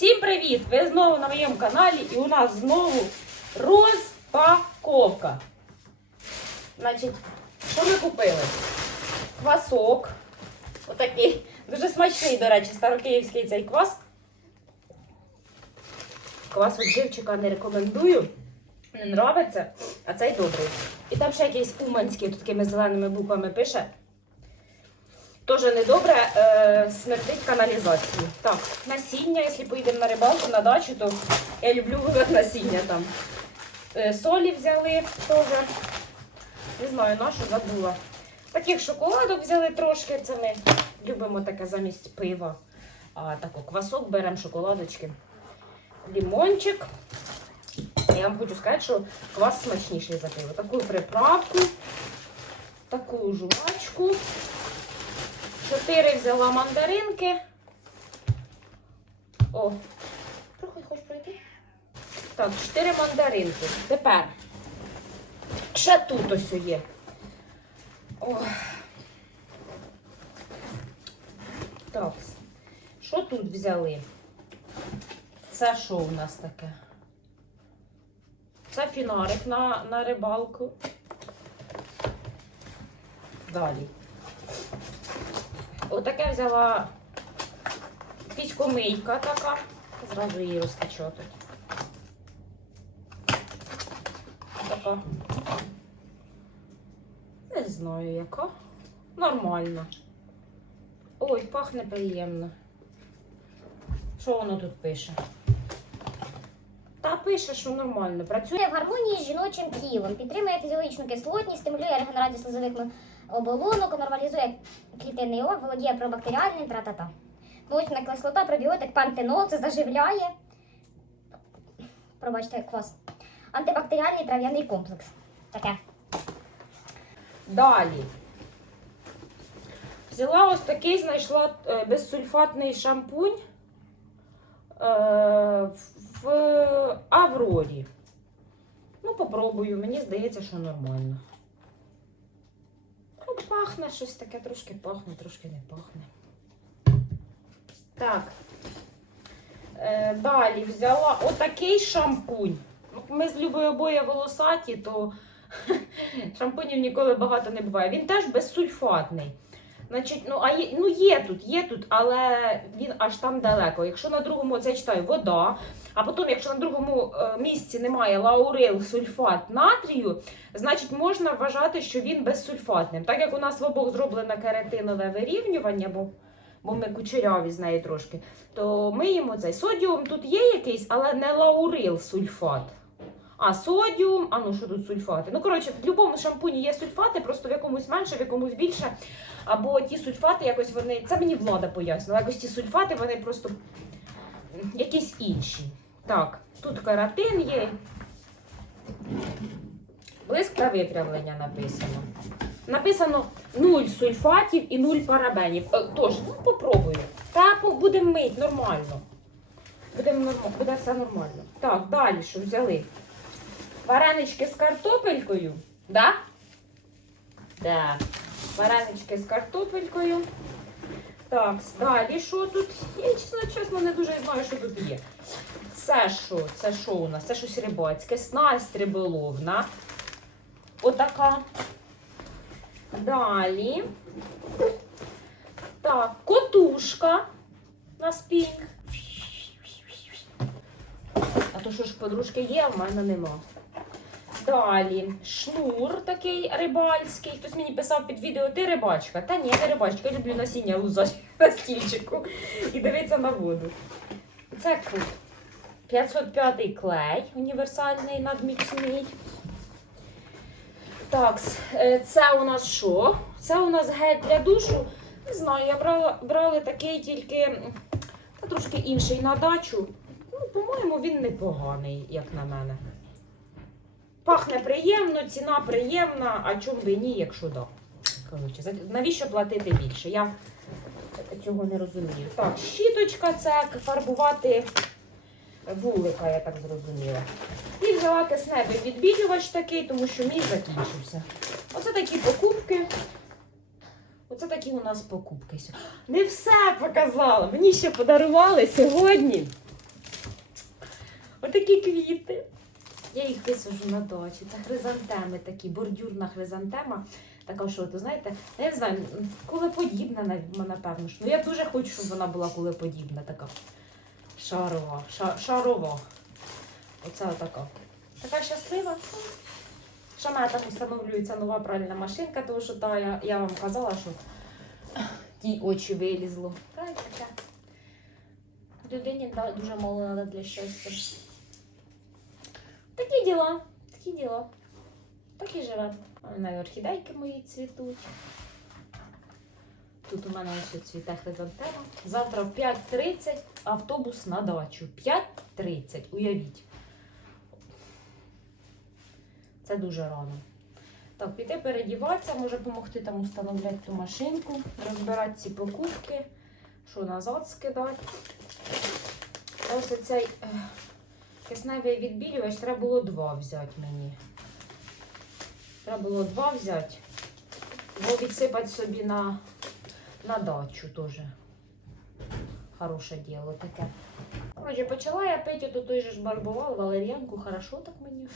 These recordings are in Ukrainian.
Всім привіт! Ви знову на моєму каналі і у нас знову розпаковка. Значить, що ми купили? Квасок. Отакий. Дуже смачний, до речі, старокиївський цей квас. Квас від живчика не рекомендую. Не нравиться, а цей добрий. І там ще якийсь уманський, тут такими зеленими буквами пише. Тоже недобре е, смердить каналізацію. Так, насіння, якщо поїдемо на рибалку, на дачу, то я люблю вилок насіння там. Е, солі взяли теж. Не знаю, на що забула. Таких шоколадок взяли трошки. Це ми любимо таке замість пива. А тако квасок беремо, шоколадочки. Лімончик. Я вам хочу сказати, що квас смачніший за пиво. Таку приправку, таку жувачку. Чотири взяла мандаринки. О, проходь, хочеш пройти? Так, чотири мандаринки. Тепер ще тут ось є. О. Так, що тут взяли? Це що у нас таке? Це фінарик на, на рибалку. Далі. Отаке взяла піськомийка така. Зразу її розпечатати. Така. Не знаю яка. Нормально. Ой, пахне приємно. Що воно тут пише? Та пише, що нормально. Працює в гармонії з жіночим тілом, підтримує фізіологічну кислотність, стимулює регенерацію слизових оболонок, нормалізує клітинний об, володіє пробактеріальним тра-та-та. Молочна кислота, пробіотик, пантенол, це заживляє. Пробачте, квас. Антибактеріальний трав'яний комплекс. Таке. Далі. Взяла ось такий, знайшла е, безсульфатний шампунь е, в Аврорі. Ну, попробую, мені здається, що нормально. Пахне щось таке, трошки пахне, трошки не пахне. Так. Е, далі взяла отакий шампунь. Ми з Любою обоє волосаті, то Шампунів ніколи багато не буває. Він теж безсульфатний. Значить, ну, а є, ну є тут, є тут, але він аж там далеко. Якщо на другому, це читаю, вода, а потім, якщо на другому е, місці немає лаурил, сульфат натрію, значить можна вважати, що він безсульфатним. Так як у нас в обох зроблене кератинове вирівнювання, бо, бо ми кучеряві з нею трошки, то ми їмо цей содіум тут є якийсь, але не лаурил сульфат. А содіум, а ну що тут сульфати? Ну, коротше, в будь-якому шампуні є сульфати, просто в якомусь менше, в якомусь більше. Або ті сульфати якось вони. Це мені влада пояснила. Якось ті сульфати, вони просто якісь інші. Так, тут каратин є. Блиск та випрямлення написано. Написано 0 сульфатів і 0 парабенів. Е, Тож, ну попробую. Та будемо мить нормально. Буде, норм- буде все нормально. Так, далі що взяли? Варенички з картопелькою. Да? Да. Варенички з картопелькою. Так, далі що тут? Я чесно, чесно не дуже знаю, що тут є. Це що? Це що у нас? Це щось рибацьке. Снасть риболовна. Отака. Далі. Так, котушка на спінг. А то що ж подружки є, а в мене нема. Далі шнур такий рибальський. Хтось мені писав під відео, ти рибачка. Та ні, не рибачка, я люблю насіння на стільчику і дивитися на воду. Це кут. 505 клей універсальний надміцний. Так, е, це у нас що? Це у нас гель для душу. Не знаю, я брала брали такий тільки та трошки інший на дачу. Ну, по-моєму, він непоганий, як на мене. Пахне приємно, ціна приємна, а чому би ні, якщо да. Коротше, навіщо платити більше? Я цього не розумію. Так, щіточка це фарбувати вулика, я так зрозуміла. І взяла кисневий відбілювач такий, тому що мій закінчився. Оце такі покупки. Оце такі у нас покупки. Не все показала. Мені ще подарували сьогодні Отакі квіти. Я їх висажу на дачі. Це хризантеми такі, бордюрна хризантема. Така що, то знаєте, я не знаю, кулеподібна, напевно. ж. Ну я дуже хочу, щоб вона була кулеподібна, така шарова. Ша, шарова. Оце така. Така щаслива. Що мене там встановлюється нова пральна машинка, тому що та, я, я вам казала, що тій очі вилізло. Людині дуже мало треба для щастя. Такі діла, такі діла. Так і живе. У мене орхідейки мої цвітуть. Тут у мене ось цвіте хризантема. Завтра в 5.30 автобус на дачу. 5.30, уявіть. Це дуже рано. Так, піти передіватися, може допомогти там установляти ту машинку, розбирати ці покупки, що назад скидати. Ось цей е, кисневий відбілювач треба було два взяти мені. Треба було два взяти, бо відсипати собі на, на дачу теж. Хороше діло таке. Коротше, почала я пити ото той же ж барбовал, валер'янку, хорошо так мені.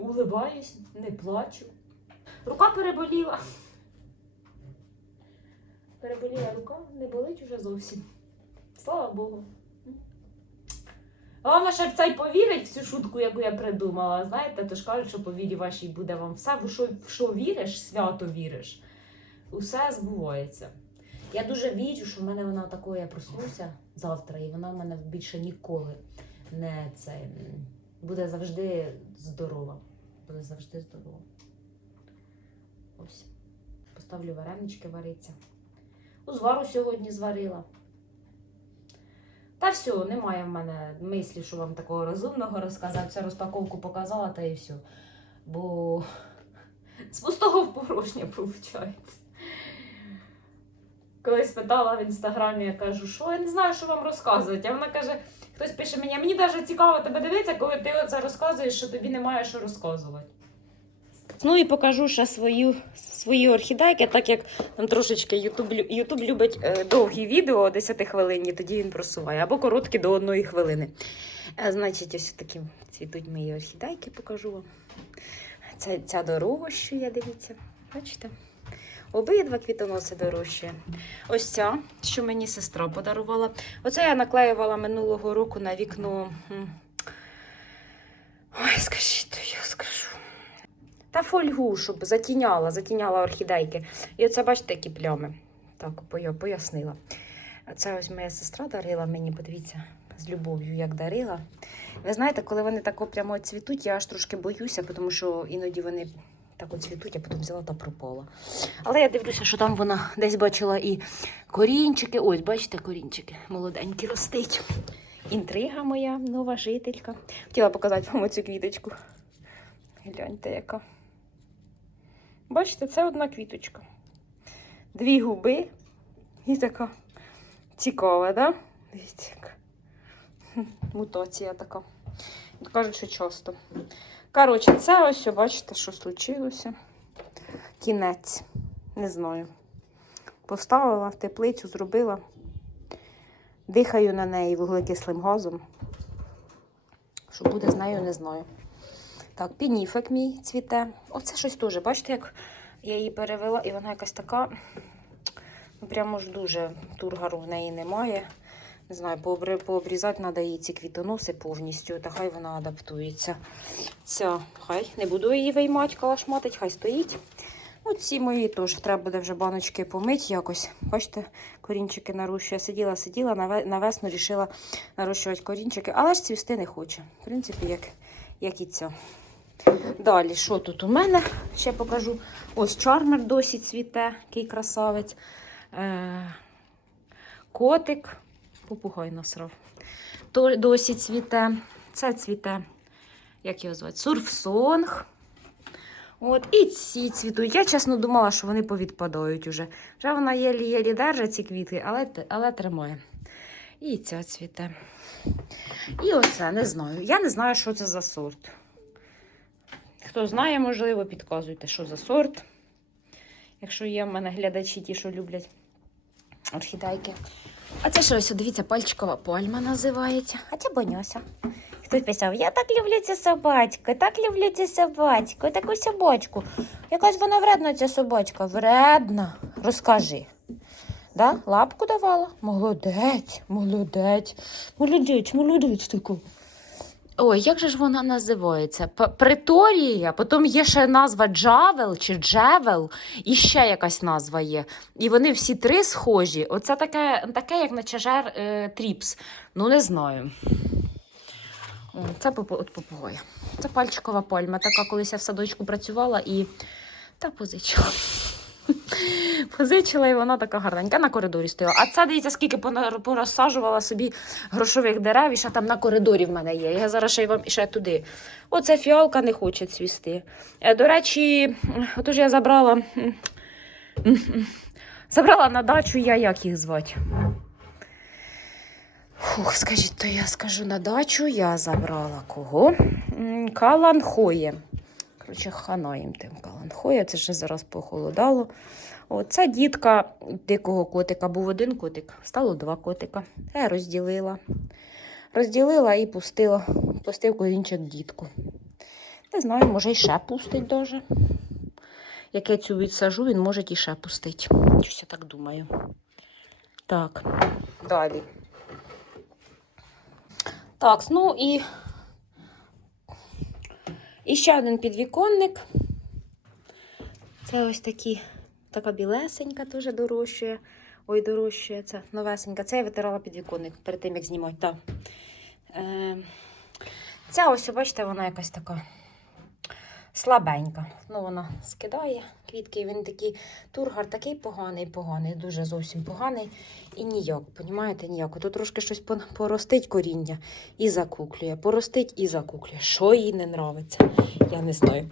Улибаюсь, не плачу. Рука переболіла. Переболіла рука, не болить уже зовсім. Слава Богу. А Мама ще в цей повірить в цю шутку, яку я придумала. Знаєте, то ж кажуть, що по вірі вашій буде вам все, в що, в що віриш, свято віриш. Усе збувається. Я дуже вірю, що в мене вона такою, я проснуся завтра, і вона в мене більше ніколи не це буде завжди здорова. Буде завжди здорова. Ось. Поставлю варенички вариться. Узвару сьогодні зварила. Та все, немає в мене мислі, що вам такого розумного розказати. Все розпаковку показала та і все. Бо з пустого в порожнє виходить. Колись питала в інстаграмі, я кажу, що я не знаю, що вам розказувати. А вона каже, хтось пише мені, мені навіть цікаво тебе дивитися, коли ти оце розказуєш, що тобі немає що розказувати. Ну і покажу ще свою, свої орхідейки, так як там трошечки Ютуб, Ютуб любить е, довгі відео 10 хвилинні, тоді він просуває, або короткі до одної хвилини. Е, значить, ось такі цвітуть мої орхідейки, покажу вам. Це ця дорожчує, дивіться, бачите? Обидва квітоноси дорожчує. Ось ця, що мені сестра подарувала. Оце я наклеювала минулого року на вікно. м, Ой, скажіть, то я скажу. Та фольгу, щоб затіняла, затіняла орхідейки. І оце, бачите, які плями. Так, пояснила. Це ось моя сестра дарила мені, подивіться, з любов'ю, як дарила. Ви знаєте, коли вони тако прямо цвітуть, я аж трошки боюся, тому що іноді вони так цвітуть, а потім взяла та пропала. Але я дивлюся, що там вона десь бачила і корінчики. Ось, бачите, корінчики молоденькі ростить. Інтрига моя, нова жителька. Хотіла показати вам оцю квіточку. Гляньте, яка. Бачите, це одна квіточка. Дві губи і така цікава, да? Дивіться. Мутація така. Кажуть, що часто. Коротше, це ось, бачите, що случилося. Кінець. Не знаю. Поставила в теплицю, зробила. Дихаю на неї вуглекислим газом. Що буде з нею, не знаю. Так, пініфек мій цвіте. Оце щось теж. Бачите, як я її перевела, і вона якась така. Ну, прямо ж дуже тургару в неї немає. Не знаю, пообрізати треба її ці квітоноси повністю, та хай вона адаптується. Ця, хай не буду її виймати, калашматить, хай стоїть. Ну, ці мої теж треба буде вже баночки помити якось. Бачите, корінчики нарощує. Сиділа, сиділа, на весну рішила нарощувати корінчики, але ж цвісти не хоче. В принципі, як, як і ця. Далі, що тут у мене? Ще покажу. Ось чармер досі цвіте, який красавець. Е- котик, попугай насрав. Досі цвіте. Це цвіте, як його звати? Сурфсонг. От, і ці цвітуть. Я чесно думала, що вони повідпадають уже. Вже вона єлі-єлі держить ці квіти, але, але тримає. І ця цвіте. І оце, не знаю. Я не знаю, що це за сорт. Хто знає, можливо, підказуйте, що за сорт. Якщо є в мене глядачі, ті, що люблять орхідейки. А це що ось, дивіться, пальчикова пальма називається. А це Боняся. Хтось писав, я так люблю цю собачку, так люблю цю собачку, таку собачку. Якась вона вредна, ця собачка. Вредна. Розкажи. Да? Лапку давала? Молодець, молодець, молодець, молодець таку. Ой, як же ж вона називається? Преторія, потім є ще назва Джавел чи Джевел, і ще якась назва є. І вони всі три схожі. Оце таке, таке як на чажер е, Тріпс. Ну, не знаю. Це попугая. Це пальчикова пальма. Така колись я в садочку працювала і та позичила. Позичила, і вона така гарненька на коридорі стояла. А це дивіться, скільки порозсаджувала собі грошових дерев, і ще там на коридорі в мене є. Я зараз ще вам ще туди. Оце фіалка не хоче цвісти. Е, До речі, отож я забрала. Забрала на дачу я, як їх звати. Фух, скажіть, то я скажу на дачу, я забрала кого? Каланхоє. Коротше, хана їм тим каланхоє, це ще зараз похолодало. Оце дітка дикого котика. Був один котик, стало два котика. Я розділила. Розділила і пустила. Пустив корінчик дітку. Не знаю, може і ще пустить даже. Як я цю відсажу, він може і ще пустить. Щось я так думаю. Так, далі. Так, ну і, і ще один підвіконник. Це ось такі, така білесенька дуже дорожчає. Ой, дорожчає, це новесенька. Це я витирала підвіконник перед тим, як знімати. Та. Е, ця ось, бачите, вона якась така слабенька. Ну, вона скидає квітки, він такий тургар такий поганий, поганий, дуже зовсім поганий. І ніяк, понімаєте, ніяк. Тут трошки щось поростить коріння і закуклює, поростить і закуклює. Що їй не нравиться, я не знаю.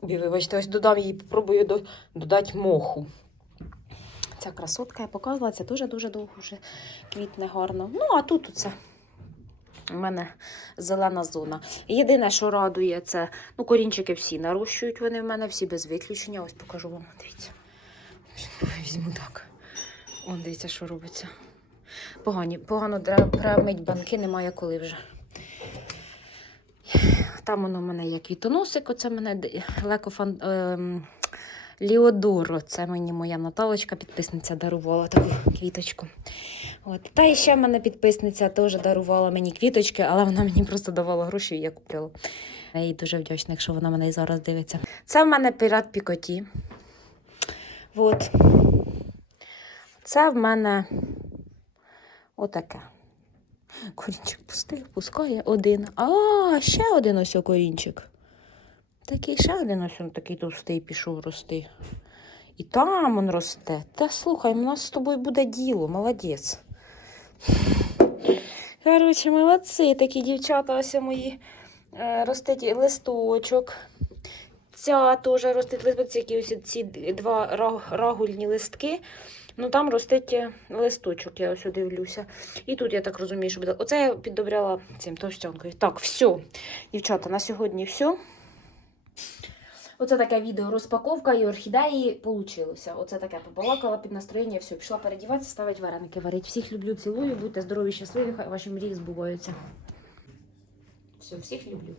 Вибачте, ось додам їй, попробую до- додати моху. Ця красотка я показувала, це дуже-дуже довго вже квітне гарно. Ну, а тут оце у мене зелена зона. Єдине, що радує, це ну, корінчики всі нарощують вони в мене, всі без виключення. Ось покажу вам. Дивіться. Візьму так. О, дивіться, що робиться. Погані, погано треба банки, немає коли вже. Там воно в мене є квітоносик, оце мене лекофан. Ем, Ліодоро, це мені моя Наталочка, підписниця, дарувала таку квіточку. От. Та і ще в мене підписниця теж дарувала мені квіточки, але вона мені просто давала гроші, і я купила. Я їй дуже вдячна, якщо вона мене і зараз дивиться. Це в мене пірат Пікоті. От. Це в мене отаке. Корінчик пустив, пускає один. А, ще один ось корінчик. Такий ще один ось он такий товстий пішов рости. І там он росте. Та слухай, у нас з тобою буде діло, молодець. Коротше, молодці, такі дівчата ось мої. Е, ростить листочок. Ця теж ростить листочок, які ось ці два рагульні листки. Ну там ростить е, листочок, я ось дивлюся. І тут я так розумію, що буде. Оце я піддобряла цим товстянкою. Так, все. Дівчата, на сьогодні все. Оце таке відео розпаковка і орхідеї получилося. Оце таке побалакала під настроєння, все, пішла передіватися, ставить вареники варить. Всіх люблю, цілую, будьте здорові, щасливі, хай ваші мрії збуваються. Все, всіх люблю.